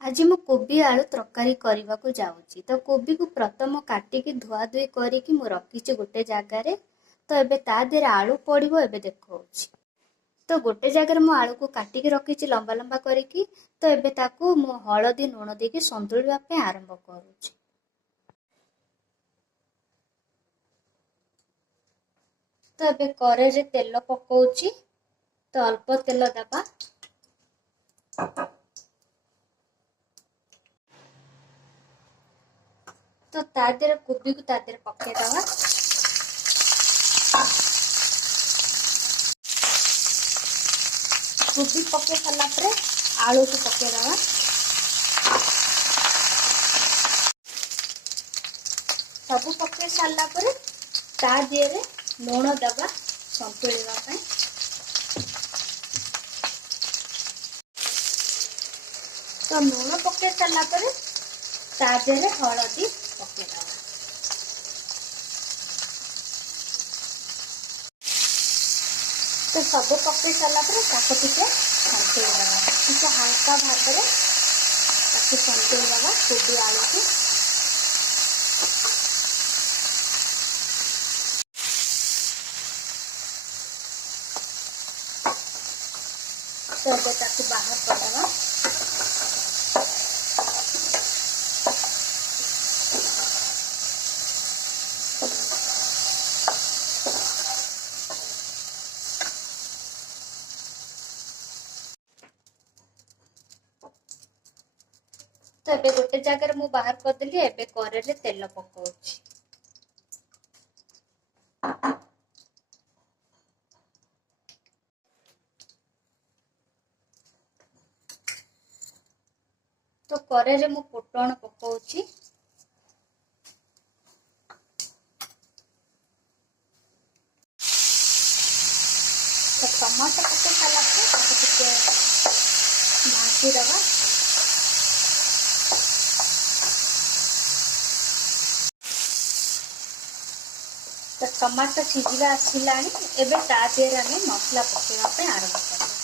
ଆଜି ମୁଁ କୋବି ଆଳୁ ତରକାରୀ କରିବାକୁ ଯାଉଛି। ତ କୋବିକୁ ପ୍ରଥମ କାଟିକି ଧୁଆଧୁଇ କରିକି ମୁଁ ରଖିଛି ଗୋଟେ ଜାଗାରେ। ତ ଏବେ ତା ଦେହରେ ଆଳୁ ପଡ଼ିବ, ଏବେ ଦେଖଉଛି। ତ ଗୋଟେ ଜାଗାରେ ମୁଁ ଆଳୁକୁ କାଟିକି ରଖିଛି ଲମ୍ବା ଲମ୍ବା କରିକି। ତ ଏବେ ତାକୁ ମୁଁ ହଳଦୀ ଲୁଣ ଦେଇକି ସନ୍ତୁଳିବା ପାଇଁ ଆରମ୍ଭ କରୁଛି। ତ ଏବେ କରେଇରେ ତେଲ ପକଉଛି। ତ ଅଳ୍ପ ତେଲ ଦେବା। ତ ତା ଦେହରେ କୋବିକୁ ତା ଦେହରେ ପକେଇଦବା। କୋବି ପକେଇ ସାରିଲା ପରେ ଆଳୁକୁ ପକେଇଦବା। ସବୁ ପକେଇ ସାରିଲା ପରେ ତା ଦେହରେ ଲୁଣ ଦେବା ସନ୍ତୁଳିବା ପାଇଁ। ତ ଲୁଣ ପକେଇ ସାରିଲା ପରେ ତା ଦେହରେ ହଳଦୀ ପକେଇଦବା। ତ ସବୁ ପକେଇ ସାରିଲା ପରେ ତାକୁ ଟିକେ ସନ୍ତୁଳି ଦେବା। ଟିକେ ହାଲକା ଭାବରେ ତାକୁ ସନ୍ତୁଳି ଦେବା କୋବି ଆଳୁକୁ। ତ ଏବେ ତାକୁ ବାହାର କରିଦେବା। ତ ଏବେ ଗୋଟେ ଜାଗାରେ ମୁଁ ବାହାର କରିଦେଲି। ଏବେ କରେଇରେ ତେଲ ପକଉଛି। ତ କରେଇରେ ମୁଁ ଫୁଟଣ ପକଉଛି। ତ ଟମାଟୋ ପକେଇ ସାରିଲା ପରେ ତାକୁ ଟିକେ ଢାଙ୍କି ଦେବା। ତ ଟମାଟୋ ସିଝିବା ଆସିଲାଣି। ଏବେ ତା ଦେହରେ ଆମେ ମସଲା ପକେଇବା ପାଇଁ ଆରମ୍ଭ କରିବା।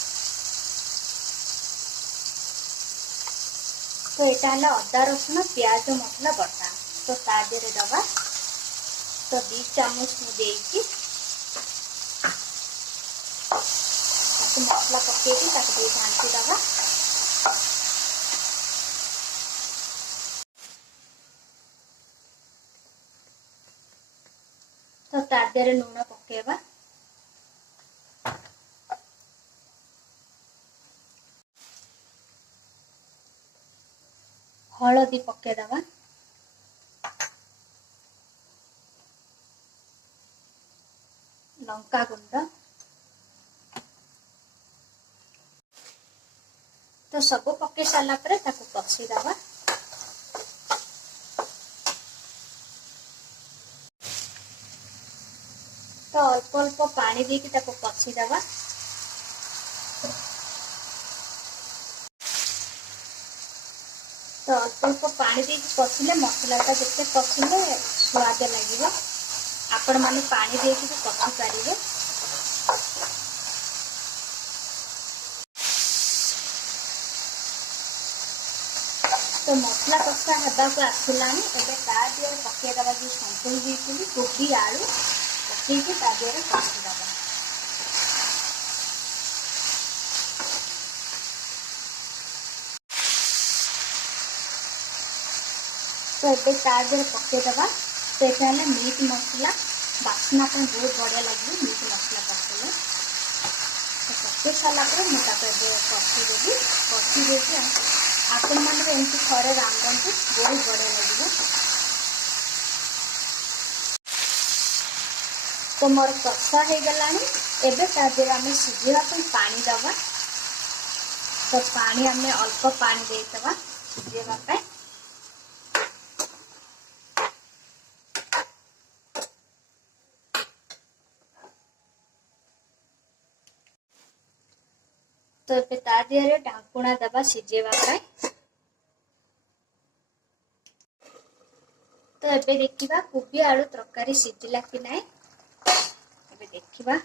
ତ ଏଇଟା ହେଲା ଅଦା ରସୁଣ ପିଆଜ ମସଲା ବଟା। ତ ତା ଦେହରେ ଦେବା। ତ 2 ଚାମଚ ମୁଁ ଦେଇକି ତାକୁ ମସଲା ପକେଇକି ତାକୁ ଟିକେ ଢାଙ୍କି ଦେବା। ତ ତା ଦେହରେ ଲୁଣ ପକେଇବା। ହଳଦୀ ପକେଇଦବା। ଲଙ୍କା ଗୁଣ୍ଡ। ତ ସବୁ ପକେଇ ସାରିଲା ପରେ ତାକୁ କଷିଦବା। ତ ଅଳ୍ପ ଅଳ୍ପ ପାଣି ଦେଇକି ତାକୁ କଷିଦବା। ତ ଅଳ୍ପ ଅଳ୍ପ ପାଣି ଦେଇକି କଷିଲେ ମସଲାଟା ଯେତେ କଷିଲେ ସ୍ୱାଦ ଲାଗିବ। ଆପଣମାନେ ପାଣି ଦେଇକି ବି କଷି ପାରିବେ। ତ ମସଲା କଷା ହେବାକୁ ଆସିଲାଣି। ଏବେ ତା ଦେହରେ ପକେଇଦବା ଯୋଉ ସନ୍ତୁଳି ଦେଇଥିଲି କୋବି ଆଳୁ ପକେଇକି ତା ଦେହରେ କଷିଦବା। ତ ଏବେ ତା ଦେହରେ ପକେଇଦବା। ତ ଏଇଟା ହେଲା ମିଟ୍ ମସଲା। ବାସ୍ନା ପାଇଁ ବହୁତ ବଢ଼ିଆ ଲାଗିବ ମିଟ୍ ମସଲା ପକେଇଲେ। ତ ପକେଇ ସାରିଲା ପରେ ମୁଁ ତାକୁ ଏବେ କଷିଦେବି। କଷି ଦେଇକି ଆପଣମାନେ ଏମିତି ଥରେ ରାନ୍ଧନ୍ତୁ, ବହୁତ ବଢ଼ିଆ ଲାଗିବ। ତ ମୋର କଷା ହେଇଗଲାଣି। ଏବେ ତା ଦେହରେ ଆମେ ସିଝିବା ପାଇଁ ପାଣି ଦେବା। ତ ପାଣି ଆମେ ଅଳ୍ପ ପାଣି ଦେଇଦେବା ସିଝିବା ପାଇଁ। ତ ଏବେ ତା ଦେହରେ ଢାଙ୍କୁଣା ଦେବା ସିଝେଇବା ପାଇଁ। ତ ଏବେ ଦେଖିବା କୋବି ଆଳୁ ତରକାରୀ ସିଝିଲା କି ନାହିଁ। ଏବେ ଦେଖିବା।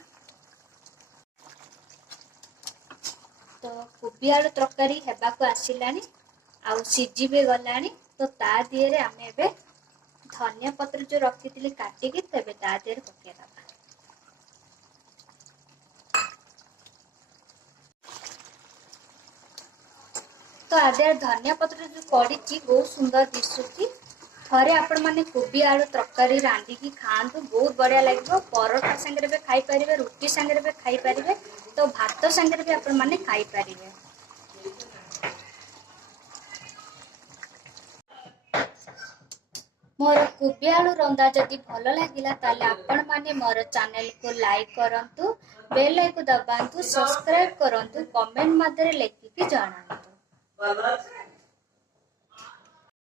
ତ କୋବି ଆଳୁ ତରକାରୀ ହେବାକୁ ଆସିଲାଣି। आउ सिझी भी गलानी तो ता दिहरे आमे एबे धनिया पत्र जो रखिथिली काटिकी तेबे ता दिहरे पकेइदबा। तो आदे धनिया पत्र जो पड़ी बहुत सुंदर दिशुची। थरे आपण माने कोबी आलू तरकारी रांधिकी खाआंतु बहुत बढ़िया लगे। परोठा संगे भी खाई परिबे, रुटी संगे भी खाई परिबे, तो भात संगे भी आपण माने खाई परिबे। मोर कोबी आलू रंधा जदि भल लगिला ताले आपण माने मोर चैनल को लाइक करंतु, बेल आइकन दबांतु, सब्सक्राइब करंतु, कमेंट माध्यम लेखिकी जणांतु।